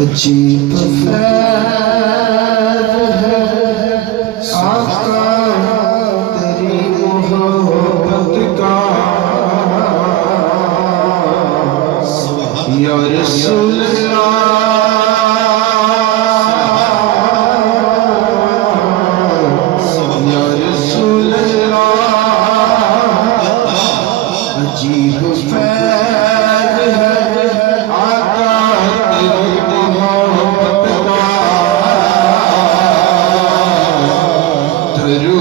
अजीब फैज़ है आका तेरी मोहब्बत का या रसूल अल्लाह या रसूल अल्लाह अजीब फैज़ है आका तेरी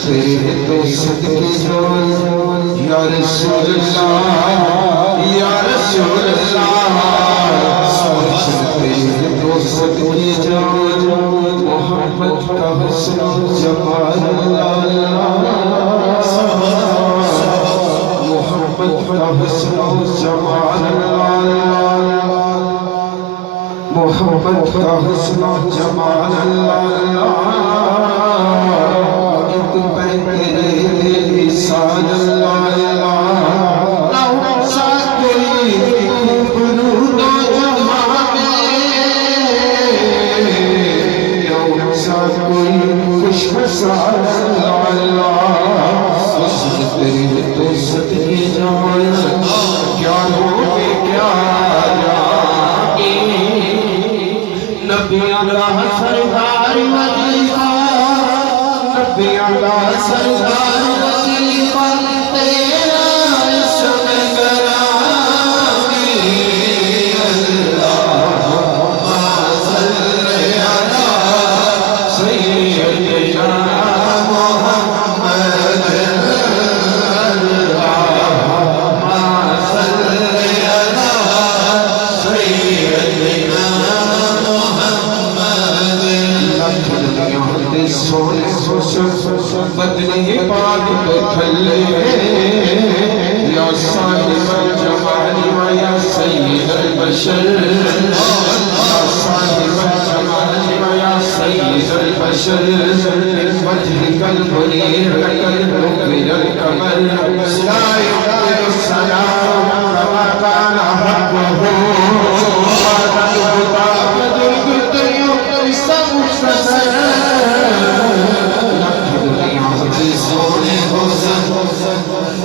तेरे तो सदके जान या रसूल अल्लाह या रसूल अल्लाह तेरे तो सदके जान मोहब्बत का हुस्न जमाल मोहब्बत का हुस्न जमाल मोहब्बत का हुस्न जमाल बदले पाक तो थल्ले या साहिब जमाली या सय्यद बशर या साहिब जमाली या सय्यद बशर वजह कल मुनीर कल मुकबिल कमर सलाम सलाम कमा काना हक़्क़ुहु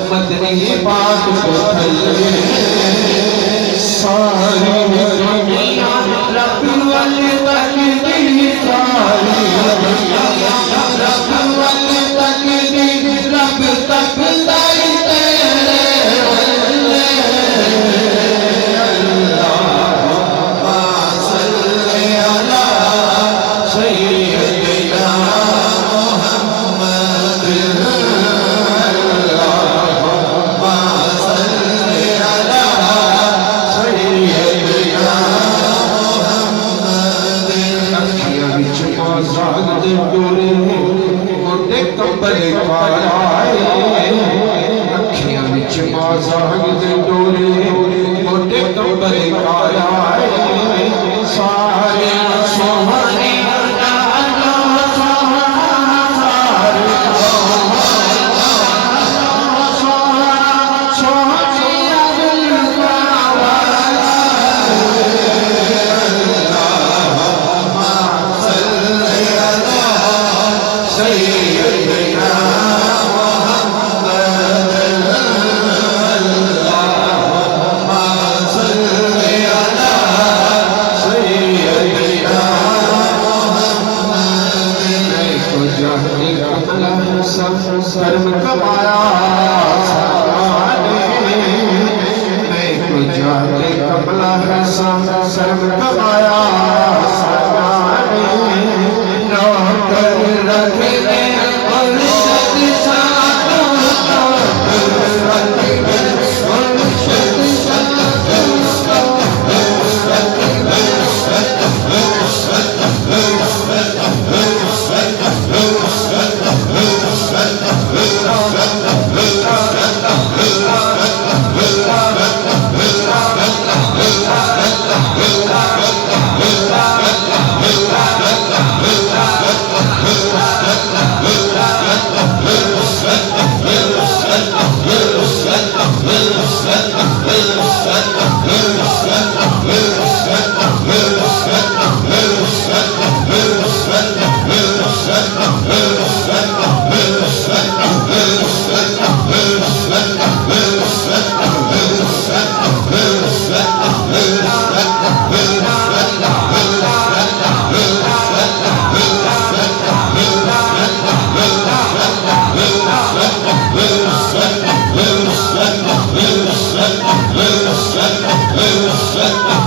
मदनी पाक को थल्ले सारी दुनिया रब वाले तकदीर सारी दुनिया रब वाले तकदीर रब तक लाई तेरे अल्लाहुम्मा सल्ली अला सय्यिदना जाते कमला हसन कर्म कमाया जाते कमला हसन कर्म कमाया नौकर रखने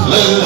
Let